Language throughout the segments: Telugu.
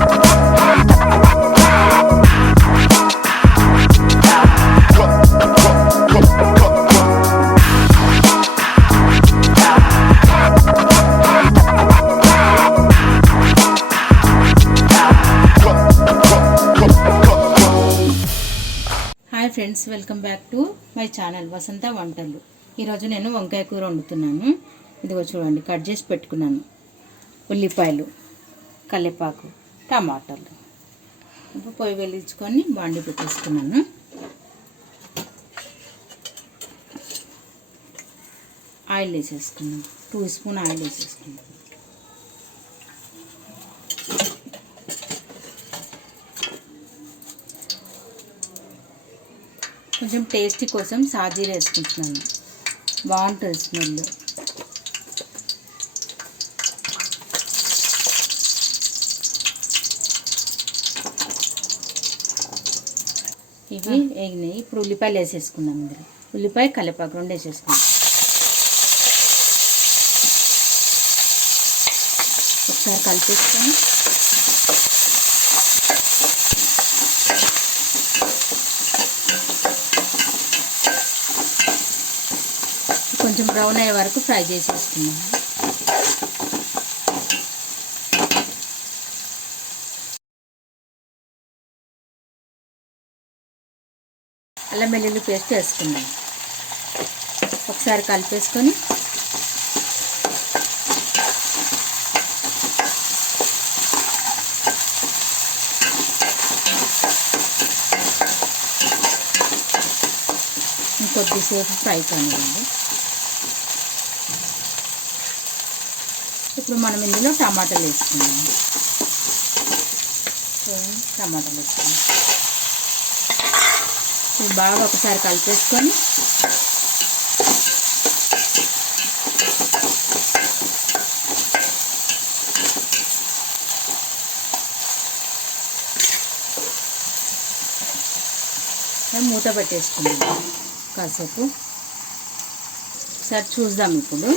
Hi friends, welcome back to my channel Vasantha Vantalu. ఈరోజు నేను వంకాయ కూర వండుతున్నాను. ఇదిగో చూడండి, కట్ చేసి పెట్టుకున్నాను. ఉల్లిపాయలు, కల్లేపాకు, టమాటాలు. ఇప్పుడు పొయ్యి వెలిగించుకొని బాండి పెట్టేసుకున్నాను. ఆయిల్ వేసేసుకున్నాను. 2 స్పూన్ ఆయిల్ వేసేసుకున్నాను. కొంచెం టేస్టీ కోసం సాజీర వేసుకుంటున్నాను, బాగుంటుంది స్మెల్. ఇవి వేగినాయి. ఇప్పుడు ఉల్లిపాయలు వేసేసుకున్నాం. ఇందులో ఉల్లిపాయ, కల్లేపాకు 2 వేసేసుకున్నాం. ఒకసారి కలిపేసుకొని కొంచెం బ్రౌన్ అయ్యే వరకు ఫ్రై చేసేసుకున్నాము. అల్లం వెల్లుల్లి పేస్ట్ వేసుకుందాం. ఒకసారి కలిపేసుకొని ఇంకొద్దిసేపు ఫ్రై కానివ్వండి. ఇప్పుడు మనం ఇందులో టమాటాలు వేసుకుందాం. టమాటాలు వేసుకుందాం. ఇది బాగా ఒకసారి కలిపేసుకొని మూత పెట్టేసుకుందాం కాసేపు. ఒకసారి చూద్దాం. ఇప్పుడు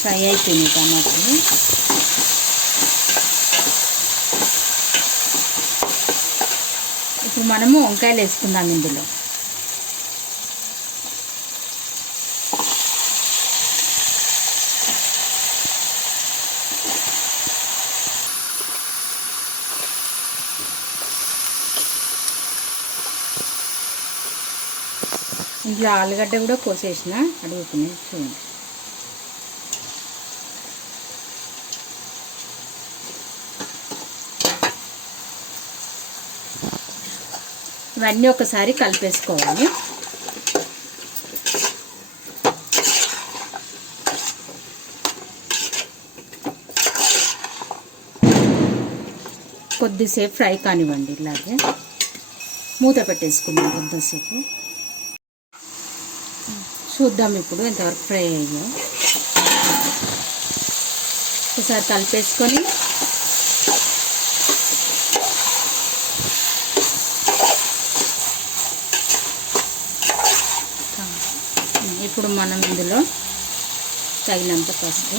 ఫ్రై అయిపోయినాయి టమాటాలు. ఇప్పుడు మనము వంకాయలు వేసుకుందాం ఇందులో. ఇందులో ఆలుగడ్డ కూడా కోసేసిన అడుగుతున్నాయి చూడండి. ఇవన్నీ ఒకసారి కలిపేసుకోవాలి. కొద్దిసేపు ఫ్రై కానివ్వండి. ఇలాగే మూత పెట్టేసుకుందాం కొద్దిసేపు. చూద్దాం ఇప్పుడు ఎంతవరకు ఫ్రై అయ్యాయో. ఒకసారి కలిపేసుకొని ఇప్పుడు మనం ఇందులో తగినంత పసుపు,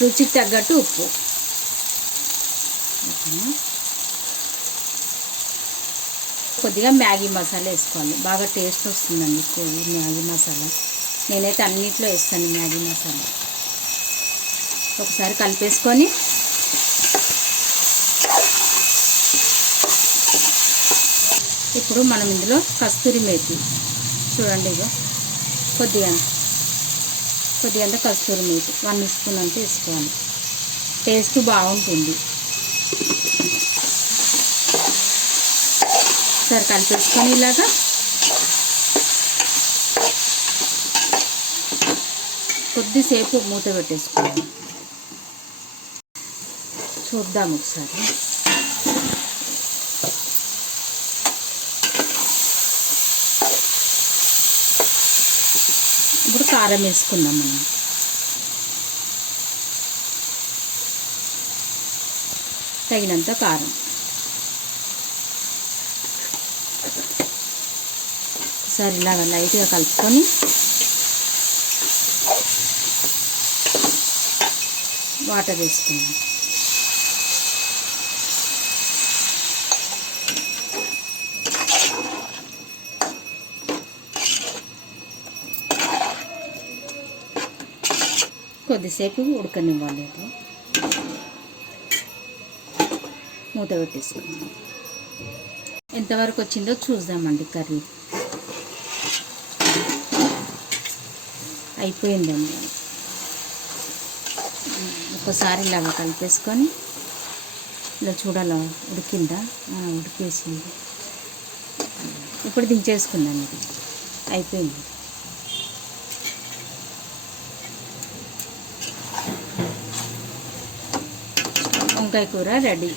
రుచికి తగ్గట్టు ఉప్పు, కొద్దిగా మ్యాగీ మసాలా వేసుకోవాలి. బాగా టేస్ట్ వస్తుందండి ఈ మ్యాగీ మసాలా. నేనైతే అన్నిట్లో వేస్తాను మ్యాగీ మసాలా. ఒకసారి కలిపేసుకొని ఇప్పుడు మనం ఇందులో కస్తూరి మేతి చూడండి, ఇగో కొద్దిగా కస్తూరి మేతి 1 స్పూన్ అంతా వేసుకోవాలి. టేస్ట్ బాగుంటుంది. ఒకసారి కలిపేసుకొని ఇలాగా కొద్దిసేపు మూత పెట్టేసుకోవాలి. చూద్దాం ఒకసారి. ఇప్పుడు కారం వేసుకుందాం మనం. తగినంత కారం. ఒకసారి ఇలాగ లైట్గా కలుపుకొని వాటర్ వేసుకుందాం. కొద్దిసేపు ఉడకనివ్వాలి. మూత పెట్టేసుకుందాం. ఎంతవరకు వచ్చిందో చూద్దామండి. కర్రీ అయిపోయిందండి. ఒకసారి ఇలాగా కలిపేసుకొని ఇలా చూడాలా ఉడికిందా. ఉడికేసింది. ఇప్పుడు దించేసుకుందాం. ఇది అయిపోయింది. వంకాయ కూర రెడీ.